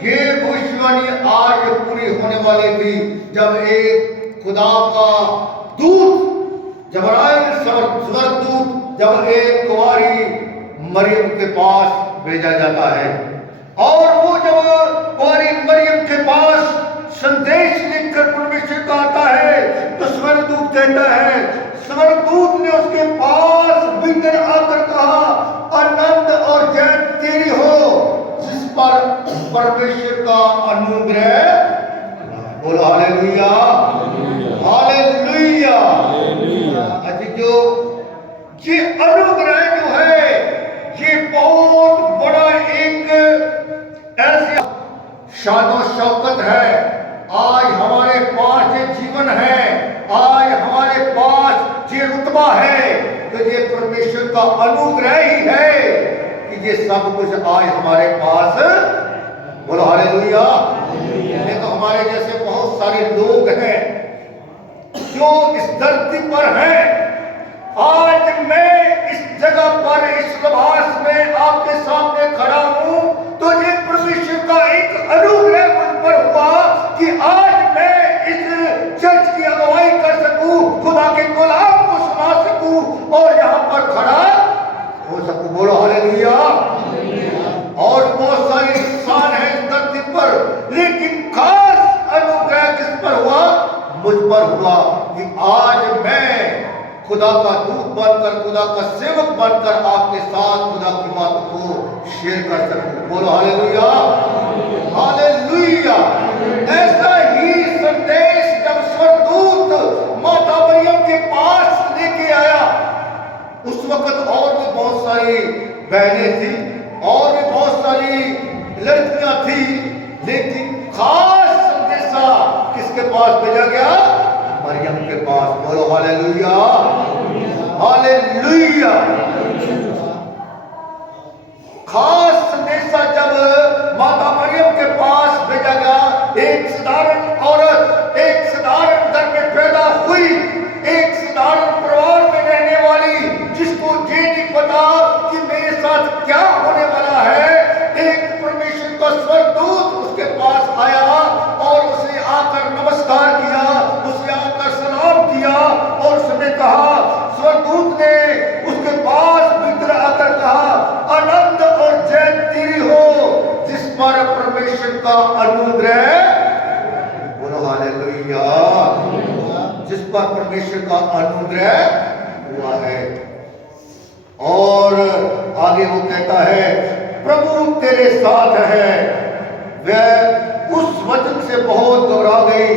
ये भविष्यवाणी आज पूरी होने वाली थी जब एक खुदा का दूत जबराइल स्वर्गदूत जब एक कुंवारी मरियम के पास भेजा जाता है और वो जब कुंवारी मरियम के पास संदेश लेकर परमेश्वर का आता है तो स्वर्गदूत कहता है, स्वर्गदूत ने उसके पास भीतर आकर कहा, आनंद और जय तेरी हो जिस पर परमेश्वर का अनुग्रह। बोलो हालेलुया, हालेलुया। अच्छा, जो ये अनुग्रह जो है ये बहुत बड़ा एक ऐसी शानो शौकत है। आज हमारे पास ये जीवन है, आज हमारे पास ये रुतबा है तो ये परमेश्वर का अनुग्रह ही है कि ये सब कुछ आज हमारे पास। बोलो हालेलुया। नहीं तो हमारे जैसे बहुत सारे लोग हैं जो इस धरती पर हैं। आज मैं इस जगह पर इस प्रभास में आपके सामने खड़ा हूं तो ये परमेश्वर का एक अनुग्रह मुझ पर हुआ कि आज मैं इस चर्च की अगुवाई कर सकूं, खुदा के कलाम को सुना सकूं और यहां पर खड़ा हो सकूं। बोलो हालेलुया। और बहुत सारे इंसान हैं इस धरती पर, लेकिन खास अनुग्रह किस पर हुआ? मुझ पर हुआ कि आज मैं खुदा का दूत बनकर, खुदा का सेवक बनकर आपके साथ खुदा की बातों को शेयर कर सकूं। बोलो हालेलुया, हालेलुया। ऐसा ही संदेश जब स्वर्गदूत माता मरियम के पास लेके आया, उस वक्त और भी बहुत सारी बहनें थी और भी बहुत सारी लड़कियां थी, लेकिन खास संदेशा किसके पास भेजा गया? मरियम के पास। बोलो हालेलुया, हालेलुया। खास संदेशा जब माता मरियम के पास भेजा गया, एक साधारण औरत एक साधारण घर में पैदा हुई, एक साधारण परिवार में रहने वाली, जिसको ये नहीं पता कि मेरे साथ क्या होने वाला है, एक परमेश्वर का स्वर्गदूत उसके पास आया और उसे आकर नमस्कार किया, उसे आकर सलाम किया और उसने कहा, स्वर्गदूत ने उसके पास भीतर आकर कहा, आनंद और जय तेरी हो जिस पर परमेश्वर का अनुग्रह। बोलो हालेलुया। जिस पर परमेश्वर का अनुग्रह हुआ है। और आगे वो कहता है, प्रभु तेरे साथ है। वह उस वचन से बहुत घबरा गई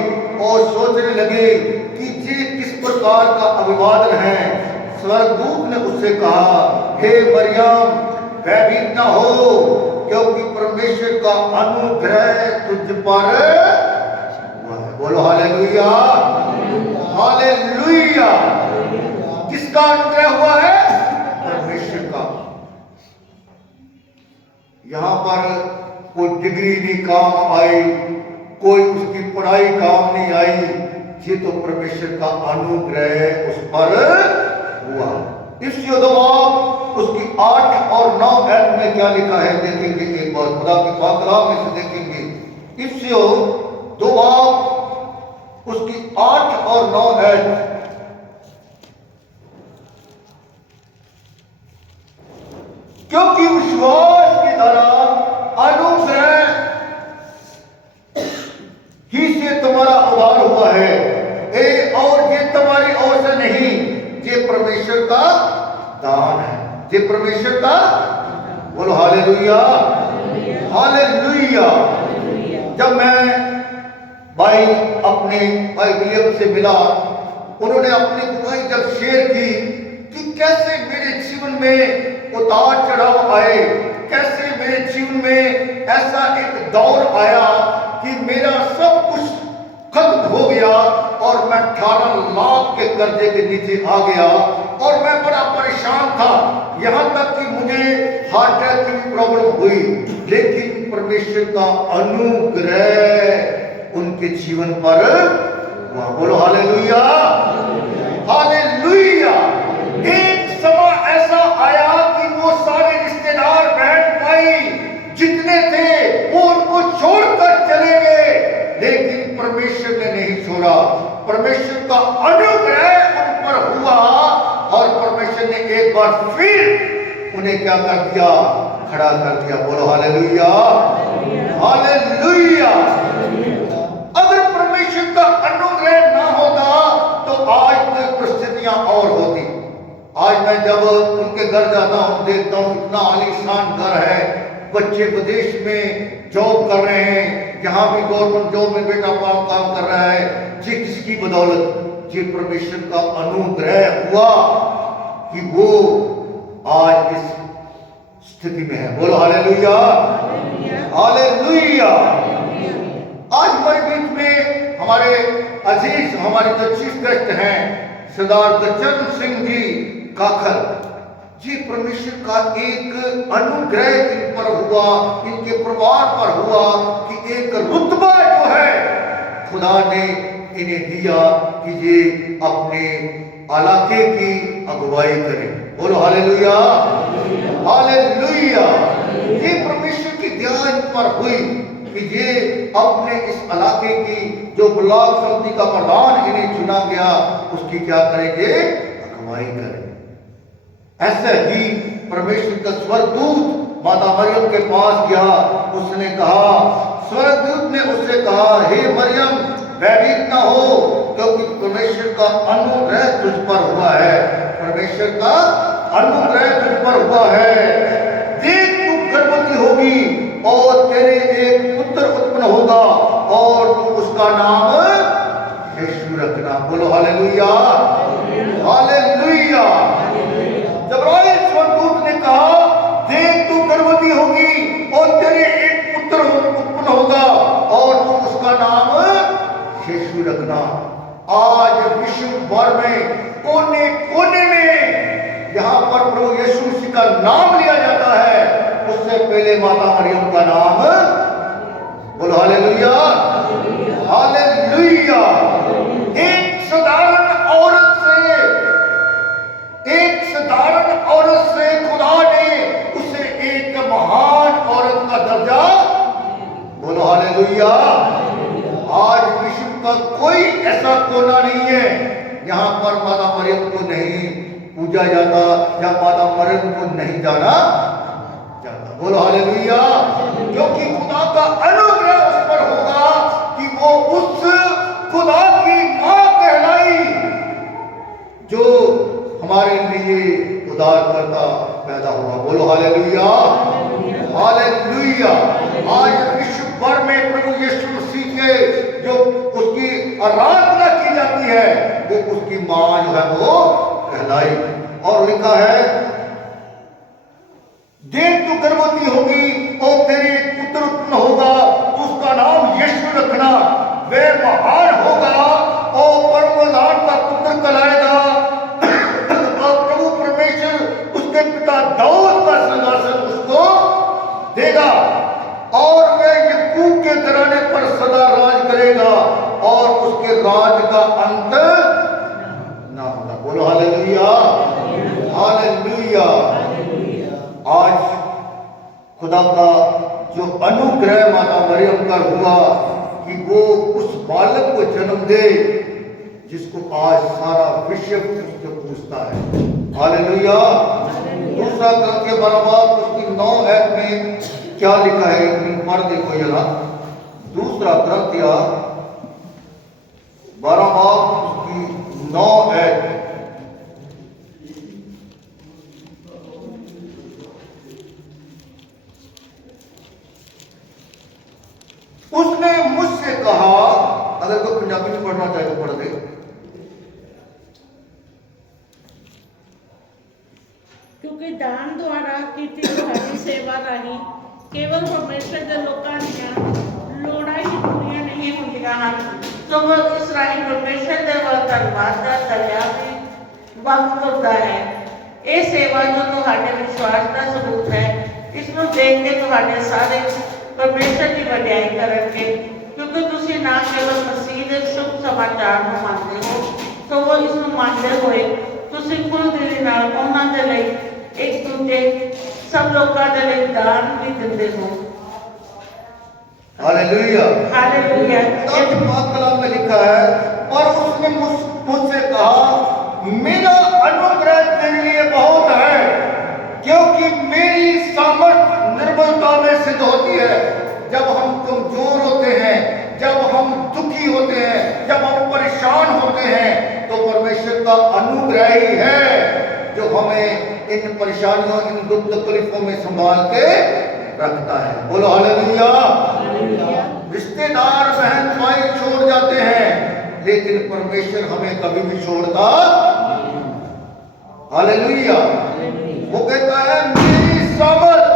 और सोचने लगी कि ये किस प्रकार का अभिवादन है। स्वर्गदूत ने उससे कहा, हे मरियम, भयभीत न हो, क्योंकि परमेश्वर का अनुग्रह तुझ पर। बोलो हालेलुया, हालेलुया। किसका अनुग्रह हुआ है? परमेश्वर का। यहां पर कोई डिग्री नहीं काम आई, कोई उसकी पढ़ाई काम नहीं आई, ये तो परमेश्वर का अनुग्रह उस पर हुआ। इस जवाब उसकी 8 और 9 आयत में क्या लिखा है देखेंगे एक बार, खुदा के पाक कलाम में से देखेंगे। इफ्सियो 2 बाब उसकी 8 और 9 आयत। क्योंकि विश्वास के द्वारा अनुग्रह ही से तुम्हारा उद्धार हुआ है, और ये तुम्हारी ओर से नहीं, ये परमेश्वर का दान है, ये परमेश्वर का। बोलो हालेलुया, हालेलुया। जब मैं भाई अपने भाई विलियम से मिला, उन्होंने अपनी बुराई जब शेयर की कि कैसे मेरे जीवन में उतार चढ़ाव आए, कैसे मेरे जीवन में ऐसा एक दौर आया कि मेरा सब कुछ खत्म हो गया और मैं 18 लाख के कर्जे के नीचे आ गया और मैं बड़ा परेशान था, यहां तक कि मुझे हार्ट अटैक की प्रॉब्लम हुई। लेकिन परमेश्वर का अनुग्रह उनके जीवन पर हुआ। बोलो हालेलुया, हालेलुया। एक समय ऐसा आया कि वो सारे रिश्तेदार, बहन भाई जितने थे वो उनको छोड़ परमेश्वर ने नहीं छोड़ा। परमेश्वर का अनुग्रह उन पर हुआ और परमेश्वर ने एक बार फिर उन्हें क्या कर दिया? खड़ा कर दिया। बोलो हालेलुया, हालेलुया। अगर परमेश्वर का अनुग्रह ना होता तो आज की परिस्थितियां और होती। आज मैं जब उनके घर जाता हूं, देखता हूं इतना आलीशान घर है, बच्चे विदेश में जॉब कर रहे हैं, जहां भी गवर्नमेंट जॉब में बेटा काम कर रहा है। ये किसकी बदौलत? ये परमेश्वर का अनुग्रह हुआ कि वो आज इस स्थिति में है। बोलो हालेलुया, हालेलुया। आज हमारे बीच में हमारे अजीज, हमारे जो चीफ गेस्ट हैं सरदार गुरचरण सिंह जी काखर जी, परमेश्वर का एक अनुग्रह इन पर हुआ, इनके परिवार पर हुआ कि एक रुतबा जो है खुदा ने इन्हें दिया कि ये अपने इलाके की अगुवाई करें। बोलो हालेलुया, हालेलुया। ये परमेश्वर की ध्यान पर हुई कि ये अपने इस इलाके की जो ब्लॉक समिति का प्रधान इन्हें चुना गया, उसकी क्या करेंगे? अगुवाई करें। ऐसे ही परमेश्वर का स्वर्गदूत माता मरियम के पास गया। उसने कहा, स्वर्गदूत ने उससे कहा, हे मरियम भयभीत ना हो, क्योंकि परमेश्वर का अनुग्रह तुझ पर हुआ है। परमेश्वर का अनुग्रह तुझ पर हुआ है। देख तू गर्भवती होगी और तेरे एक पुत्र उत्पन्न होगा और तू उसका नाम यीशु रखना। बोलो हालेलुया, हालेलुया। जबराइल स्वर्गदूत ने कहा, देख तू गर्भवती होगी और तेरे एक पुत्र उत्पन्न होगा और तू उसका नाम यीशु रखना। आज विश्व भर में कोने कोने में यहाँ पर प्रभु यीशु मसीह का नाम लिया जाता है, उससे पहले माता मरियम का नाम। बोलो हालेलुया, हालेलुया। एक साधारण औरत से खुदा ने उसे एक महान औरत का दर्जा। बोलो हालेलुया। आज विश्व का कोई ऐसा कोना नहीं है यहाँ पर माता मरियम को नहीं पूजा जाता या माता मरियम को नहीं जाना जाता। बोलो हालेलुया। क्योंकि खुदा का अनुग्रह उस पर होगा कि वो उस खुदा की मां कहलाई जो हमारे लिए उद्धारकर्ता पैदा हुआ। बोलो हालेलुया, हालेलुया। आज विश्व भर में प्रभु यीशु मसीह के जो उसकी आराधना की जाती है, वो उसकी मां जो है वो कहलाई। और लिखा है, देख तू गर्भवती होगी और तेरे पुत्र उत्पन्न होगा, उसका नाम यीशु रखना। वह महान होगा और परमप्रधान का पुत्र कहलाएगा और प्रभु परमेश्वर उसके पिता दाऊद का सिंहासन उसको देगा और वह याकूब के घराने पर सदा राज करेगा और उसके राज का अंत ना होगा। बोलो हालेलुया, हालेलुया। आज खुदा का जो अनुग्रह माता मरियम का हुआ कि वो उस बालक को जन्म दे जिसको आज सारा विश्व उससे पूछता है। हालेलुया। दूसरा ग्रंथ 12 उसकी 9 आयत में क्या लिखा है, पढ़ देखो जरा। दूसरा ग्रंथ 12 उसकी 9 आयत। उसने मुझसे कहा, अगर कोई पंजाबी में पढ़ना चाहे तो पढ़ दे। क्योंकि दान द्वारा ਕੀਤੀ ਤੁਹਾਡੀ ਸੇਵਾ ਰਾਹੀਂ ਕੇਵਲ ਪਰਮੇਸ਼ਰ ਦੇ ਲੋਕਾਂ ਦੀਆਂ ਲੋੜਾਂ ਹੀ ਪੂਰੀਆਂ ਨਹੀਂ ਹੁੰਦੀਆਂ ਹਨ, ਸਗੋਂ ਇਸ ਰਾਹੀਂ ਪਰਮੇਸ਼ਰ ਦੇ ਵੱਲ ਧੰਨਵਾਦ ਦਾ ਦਰਿਆ ਵੀ ਵਗ ਤੁਰਦਾ ਹੈ। ਇਹ ਸੇਵਾ ਜੋ ਤੁਹਾਡੇ ਵਿਸ਼ਵਾਸ ਦਾ ਸਬੂਤ ਹੈ, ਇਸ ਨੂੰ ਦੇਖ ਕੇ ਤੁਹਾਡੇ ਸਾਰੇ ਪਰਮੇਸ਼ਰ ਦੀ ਵਡਿਆਈ ਕਰਨਗੇ, ਕਿਉਂਕਿ ਤੁਸੀਂ ਨਾ ਕੇਵਲ ਮਸੀਹ ਦੇ ਸ਼ੁਭ ਸਮਾਚਾਰ ਨੂੰ ਮੰਨਦੇ ਹੋ, ਸਗੋਂ ਇਸ ਨੂੰ ਮੰਨਦੇ ਹੋਏ ਤੁਸੀਂ ਖੁੱਲ੍ਹ ਦਿਲੀ ਨਾਲ ਉਹਨਾਂ ਦੇ ਲਈ ਇੱਕ ਦੂਜੇ ਸਭ ਲੋਕਾਂ ਦੇ ਲਈ ਦਾਨ ਵੀ ਦਿੰਦੇ ਹੋ। हालेलुया। हालेलुया। खुदा के पाक कलाम में लिखा है, और उसने मुझसे कहा, मेरा अनुग्रह तेरे लिए बहुत है, क्योंकि मेरी सामर्थ निर्बलता में सिद्ध होती है। जब हम कमजोर होते हैं, जब हम दुखी होते हैं, जब हम परेशान होते हैं, तो परमेश्वर का अनुग्रह ही है जो हमें इन परेशानियों, इन दुख तकलीफों में संभाल के रखता है। बोलो हालेलुया। रिश्तेदार बहन भाई छोड़ जाते हैं, लेकिन परमेश्वर हमें कभी भी छोड़ता। हालेलुया। वो कहता है, मेरी सामर्थ,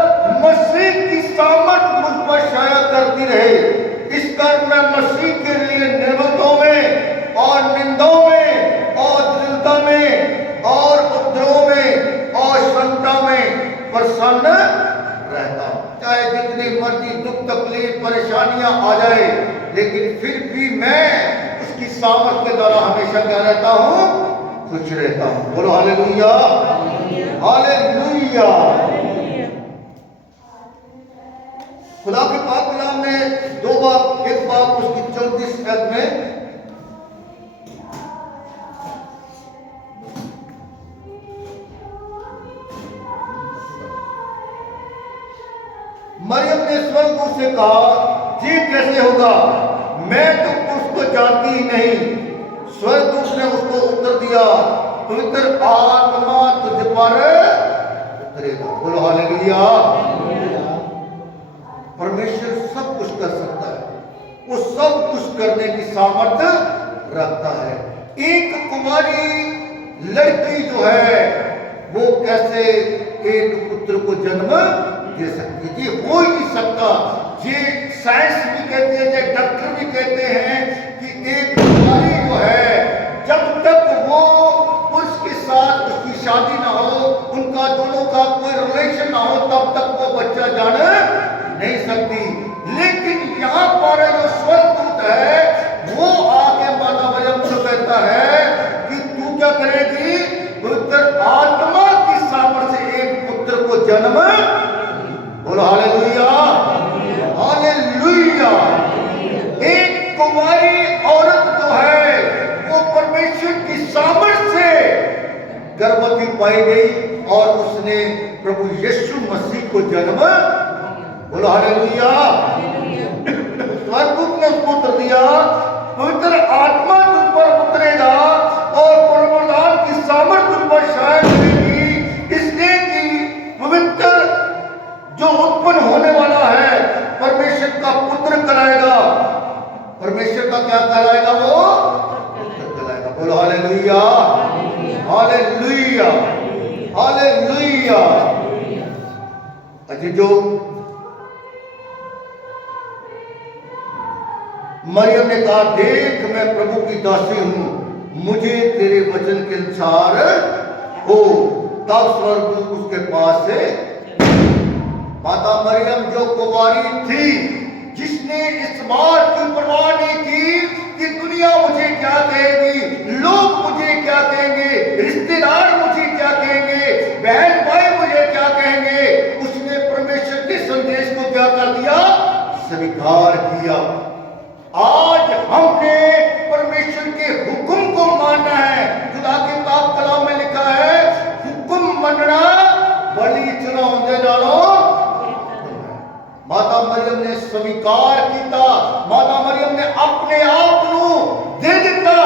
मसीह की सामर्थ मुझ पर छाया करती रहे, इस कर मैं मसीह के लिए निर्बलताओं में और निंदाओं में और दृढ़ता में और उपद्रवों में और शंका में प्रसन्न रहता हूं। चाहे जितनी मर्जी दुख तकलीफ परेशानियां आ जाए, लेकिन फिर भी मैं उसकी सामर्थ के द्वारा हमेशा क्या रहता हूं? खुश रहता हूं। बोलो हालेलुया। हालेलुया। खुदा के पाक कलाम में 2 बाब, 1 बाब उसकी 34 आयत में मरियम ने स्वर्गदूत से कहा, ये कैसे होगा, मैं तो उसको जानती ही नहीं। स्वर्गदूत ने उसको उत्तर दिया, पवित्र आत्मा तुझ पर उतरेगा। बोलो हालेलुया। परमेश्वर सब कुछ कर सकता है, वो सब कुछ करने की सामर्थ्य रखता है। एक कुमारी लड़की जो है, वो कैसे एक पुत्र को जन्म दे सकती है? ये हो ही नहीं सकता। ये साइंस भी कहते हैं, ये डॉक्टर भी कहते हैं कि एक कुमारी जो है, जब तक वो पुरुष के साथ उसकी शादी ना हो, उनका दोनों का कोई रिलेशन ना हो, तब तक वो बच्चा जान नहीं सकती। लेकिन यहाँ पर जो स्वर्गदूत है, वो आके माता मरियम को कहता है कि तू क्या करेगी? पवित्र आत्मा की सामर्थ से एक पुत्र को जन्म। बोलो हालेलुया। हालेलुया। एक कुमारी औरत जो है, वो परमेश्वर की सामर्थ से गर्भवती पाई गई और उसने प्रभु यीशु मसीह को जन्म। बोलो हालेलुया। स्वर्गदूत ने उसको उत्तर दिया, पवित्र आत्मा तुझ पर उतरेगा और परमप्रधान की सामर्थ तुझ पर छाया करेगी, इसलिए कि पवित्र जो उत्पन्न होने वाला है, परमेश्वर का पुत्र कराएगा। परमेश्वर का क्या कराएगा? वो पुत्र कराएगा। बोलो हालेलुया। हालेलुया। हालेलुया। अजी जो मरियम ने कहा, देख मैं प्रभु की दासी हूं, मुझे तेरे वचन के अनुसार हो। तब स्वर्गदूत उसके पास से, माता मरियम जो कुंवारी थी, जिसने इस बात की परवाह नहीं की कि दुनिया मुझे क्या कहेगी, लोग मुझे क्या कहेंगे, रिश्तेदार मुझे क्या कहेंगे, बहन भाई मुझे क्या कहेंगे, उसने परमेश्वर के संदेश को क्या कर दिया? स्वीकार किया। आज हमने परमेश्वर के हुक्म को मानना है। खुदा के पाक कलाम में लिखा है, हुक्म मनना बड़ी चुनौती डालो। माता मरियम ने स्वीकार किया, माता मरियम ने अपने आप को दे दिता।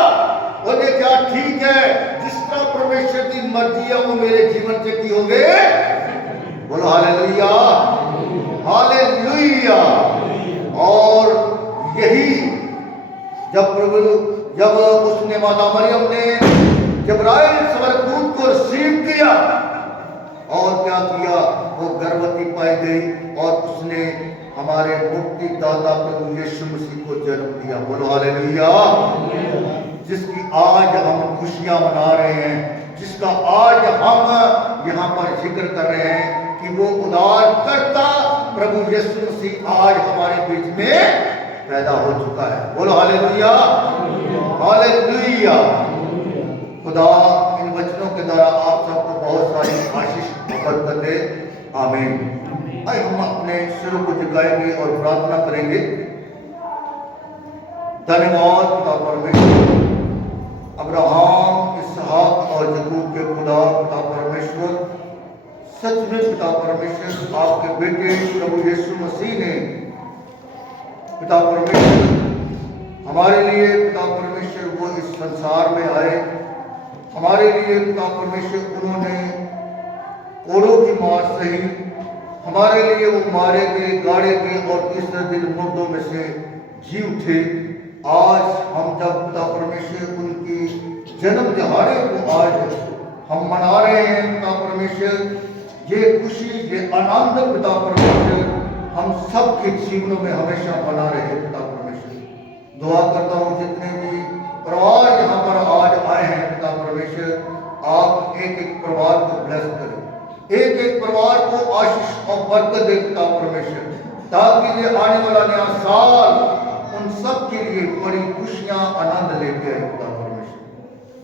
बोले क्या ठीक है, जिस तरह परमेश्वर की मर्जी है वो मेरे जीवन से की होगे। बोलो हालेलुया। हालेलुया। और यही जब उसने माता मरियम ने जिब्राइल स्वर्गदूत को रिसीव किया और क्या किया, वो गर्भवती पाई गई और उसने हमारे मुक्तिदाता प्रभु यीशु मसीह को जन्म दिया। बोलो हालेलुया। जिसकी आज हम खुशियां मना रहे हैं, जिसका आज हम यहाँ पर जिक्र कर रहे हैं कि वो उद्धारकर्ता प्रभु यीशु मसीह आज हमारे बीच में पैदा हो चुका है। बोलो हालेलुया। हालेलुया। खुदा इन वचनों के द्वारा आप सबको बहुत सारी आशीष बरकत दे। आमीन। आइए हम अपने सिरों को झुकाएंगे और प्रार्थना करेंगे। धन्यवाद पिता परमेश्वर, अब्राहम, इसहाक और याकूब के खुदा पिता परमेश्वर, सच में पिता परमेश्वर आपके बेटे प्रभु यीशु मसीह ने पिता परमेश्वर हमारे लिए पिता परमेश्वर वो इस संसार में आए। हमारे लिए पिता परमेश्वर उन्होंने कोड़ों की मार सही, हमारे लिए वो मारे गए, गाड़े गए और तीसरे दिन मुर्दों में से जी उठे। आज हम जब पिता परमेश्वर उनकी जन्म दिहाड़े को आज हम मना रहे हैं पिता परमेश्वर, ये खुशी, ये आनंद पिता परमेश्वर हम सबके जीवनों में हमेशा बना रहे पिता परमेश्वर। दुआ करता हूँ जितने भी परिवार यहाँ पर आज आए हैं पिता परमेश्वर, आप एक एक परिवार को ब्लेस करें, एक एक परिवार को आशीष और बरकत दे पिता परमेश्वर, ताकि ये आने वाला नया साल उन सब के लिए बड़ी खुशियां आनंद लेके आए पिता परमेश्वर।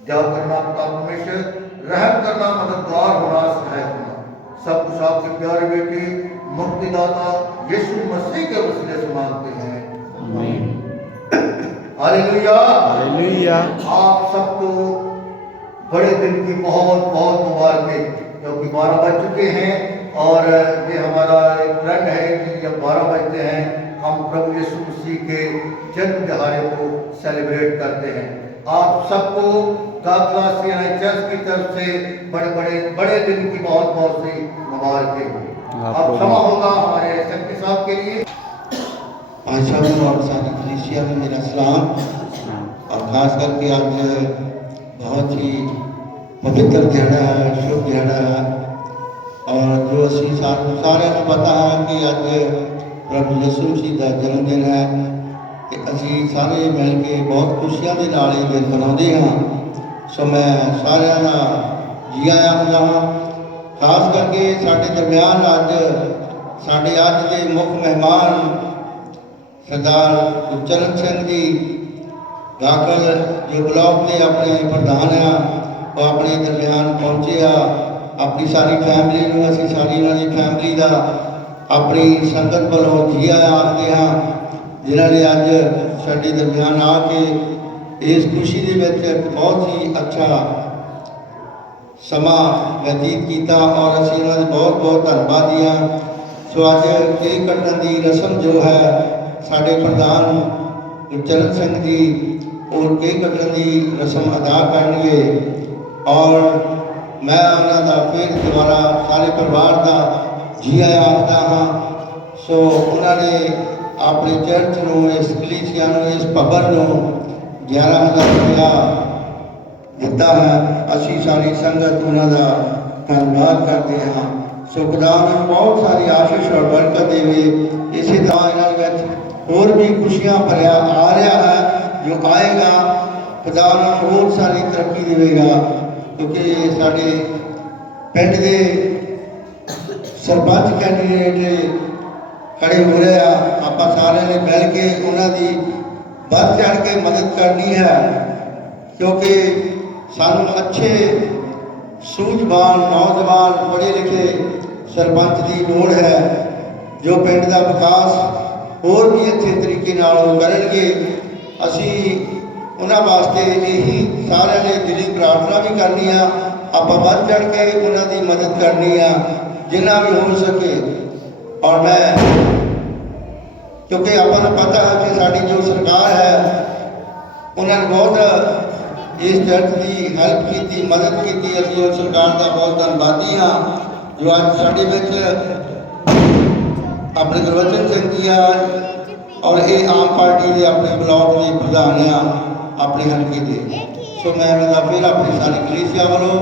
दया करना पिता परमेश्वर, रहम करना, मददगार होना, सहायक होना, सब कुछ आपके प्यारे बेटे मुक्तिदाता यीशु मसीह के वसीले से मांगते हैं। Hallelujah, hallelujah. आप सबको बड़े दिन की बहुत बहुत मुबारकें, क्योंकि 12 बज चुके हैं और ये हमारा एक ट्रेंड है कि जब 12 बजते हैं हम प्रभु यीशु मसीह के जन्म दिहाड़े को सेलिब्रेट करते हैं। आप सबको काकला चर्च की तरफ से बड़े दिन की बहुत बहुत सी मुबारकें। अब क्षमा होगा हमारे शक्ति साहब के लिए। आशा में और सारी कलीसिया में मेरा सलाम, और ख़ास करके आज बहुत ही पवित्र दिहाड़ा है, शुभ दिहाड़ा है, और जो असी सारे को पता है कि अज प्रभु यीशु मसीह का जन्मदिन है, तो असी सारे मिल के बहुत खुशियां के नाल ये दिन मनाते हाँ। सो मैं सारे का जी आया होंदा हाँ। खास करके साढ़े दरम्यान अज साढ़े अज के मुख्य मेहमान सरदार गुरचरण सिंह जी गाकल, जो ब्लॉक के अपने प्रधान आ, वो अपने दरम्यान पहुँचे आ। अपनी सारी फैमिली में असी सारी उन्होंने फैमिली का अपनी संगत वालों जी आया आखते हाँ, जिन्होंने अज साढ़े दरम्यान आके इस खुशी के बहुत ही अच्छा समा व्यतीत किया, और असी उन्होंने बहुत बहुत धन्यवाद दिया। सो अज केक कटन की रस्म जो है साढ़े प्रधान गुरचरण सिंह जी और केक कटन की रस्म अदा करेंगे, और मैं उन्होंने फिर दोबारा सारे परिवार का जी आया आखता हाँ। सो उन्होंने अपने चर्च में इस कलीसिया इस भवन में 11,000 रुपया दिता है। असी सारी संगत उन्होंने धन्यवाद करते हैं। सो खुदा उन्होंने बहुत सारी आशीष और बरकत देवे। इसी तरह इन्होंने होर भी खुशियां भरिया आ रहा है, जो आएगा खुदा उन्होंने और सारी तरक्की देगा, क्योंकि साढ़े पिंड के सरपंच कैंडीडेट खड़े हो रहे हैं। आप सारे ने मिल के उन्होंने बढ़ चढ़ के मदद करनी है, क्योंकि सानू अच्छे सूझवान नौजवान पढ़े लिखे सरपंच की लोड़ है, जो पिंड का विकास होर भी अच्छे तरीके करेंगे। असी उन्होंने वास्ते यही सारे ने दिली प्रार्थना भी करनी आ, आप बढ़ चढ़ के उन्होंने मदद करनी आ जिन्ना भी हो सके। और मैं, क्योंकि आपको पता है कि साड़ी जो सरकार है उन्होंने बहुत इस चर्च की हेल्प की, मदद की। अभी उस सरकार का बहुत धन्यवादी हाँ, जो अज साढ़े अपने गुरबचन सिंह जी आ, और ये आम पार्टी के अपने ब्लॉक के प्रधान आ अपने हल्के के। सो मैं उन्होंने फिर अपनी सारी कलीसिया वालों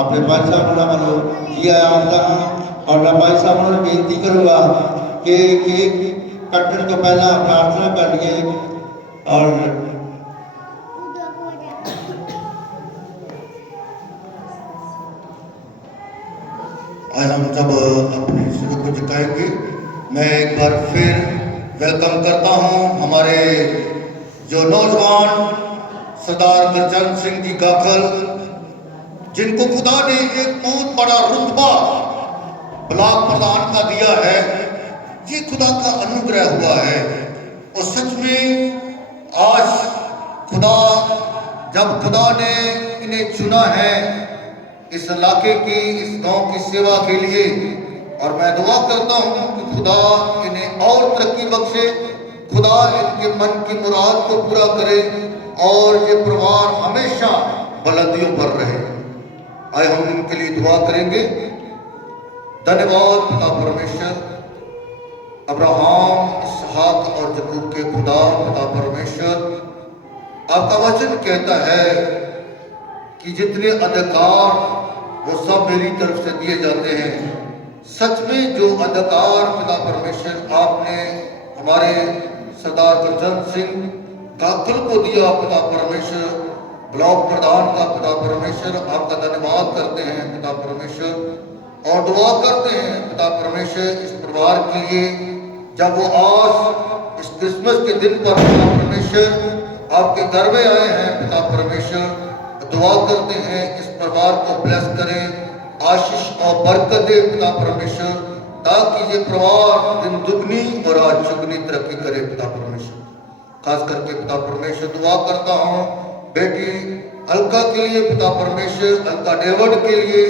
अपने भाई साहब वालों जी आया आता हाँ। और मैं भाई साहब को बेनती करूँगा कि केक कटने तो पहला प्रार्थना करिए। और आज हम सब अपने सिर को झुकाएंगे। मैं एक बार फिर वेलकम करता हूं हमारे जो नौजवान सरदार गुरचरण सिंह जी गाखल, जिनको खुदा ने एक बहुत बड़ा रुतबा ब्लॉक प्रधान का दिया है, ये खुदा का अनुग्रह हुआ है। और सच में आज जब खुदा ने इन्हें चुना है इस इलाके की, इस गांव की सेवा के लिए, और मैं दुआ करता हूं कि खुदा इन्हें और तरक्की बख्शे, खुदा इनके मन की मुराद को पूरा करे और ये परिवार हमेशा बुलंदियों पर रहे। आए हम इनके लिए दुआ करेंगे। धन्यवाद खुदा परमेश्वर, अब्राहम, इसहाक और याकूब के खुदा परमेश्वर, आपका वचन कहता है कि जितने अधिकार वो सब मेरी तरफ से दिए जाते हैं। सच में जो अधिकार पिता परमेश्वर आपने हमारे सरदार गुरजंत सिंह काकल को दिया पिता परमेश्वर, ब्लॉक प्रधान का पिता परमेश्वर, आपका धन्यवाद करते हैं पिता परमेश्वर और दुआ करते हैं पिता परमेश्वर इस परिवार के लिए। जब वो आज इस क्रिसमस के दिन पर पिता परमेश्वर आपके घर में आए हैं पिता परमेश्वर, दुआ करते हैं इस परिवार को ब्लेस करें, आशीष और बरकत दे पिता परमेश्वर, ताकि ये परिवार दिन दुगनी और आज चुगनी तरक्की करे पिता परमेश्वर। खास करके पिता परमेश्वर दुआ करता हूँ बेटी अलका के लिए पिता परमेश्वर, अलका डेविड के लिए,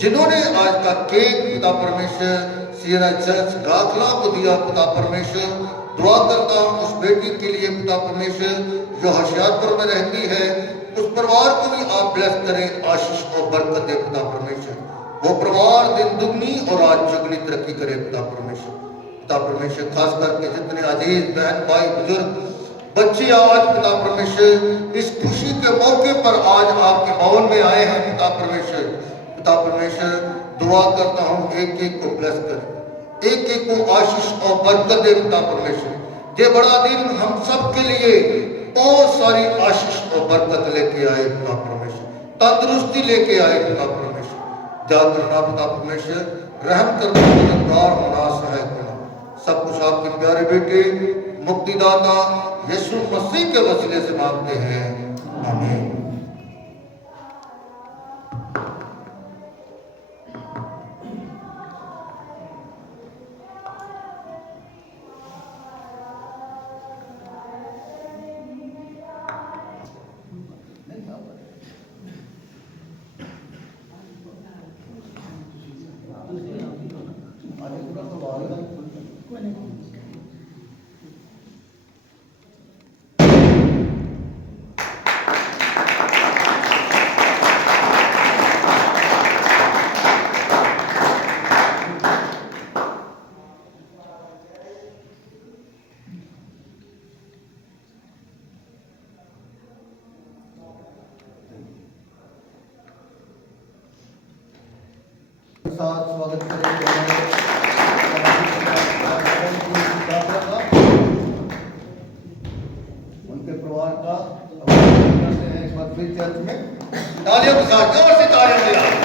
जिन्होंने आज का केक पिता परमेश्वर सियरा चर्च दाखला को दिया पिता परमेश्वर। दुआ करता हूँ उस बेटी के लिए पिता परमेश्वर जो होशियारपुर में रहती है, उस परिवार को भी आप ब्लेस करें, आशीष और बरकत दे पिता परमेश्वर। वो परिवार दिन दुगनी और आज चुगनी तरक्की करे पिता परमेश्वर। पिता परमेश्वर खास करके जितने अजीज बहन भाई बुजुर्ग बच्चे आज पिता परमेश्वर इस खुशी के मौके पर आज आपके भवन में आए हैं पिता परमेश्वर, पिता परमेश्वर दुआ करता हूँ एक एक को ब्लेस करें, एक एक को आशीष और बरकत दे पिता परमेश्वर। ये बड़ा दिन हम सब के लिए बहुत सारी आशीष और बरकत लेके आए पिता परमेश्वर, तंदुरुस्ती लेके आए पिता परमेश्वर। दया करना पिता परमेश्वर, रहम करना, मददगार होना, सहायक होना, सब कुछ आपके प्यारे बेटे मुक्तिदाता यीशु मसीह के वसीले से मांगते हैं, आमीन। साथ स्वागत करेंगे उनके परिवार का करते हैं एक बार फिर चर्च में तालियों के साथ, जोर से तालियां बजाएं।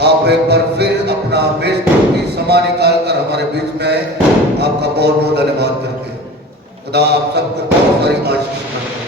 आप एक बार फिर अपना बेशकीमती समय निकाल कर हमारे बीच में आए, आपका बहुत बहुत धन्यवाद करते हैं। खुदा आप सबको बहुत सारी आशीष करते हैं।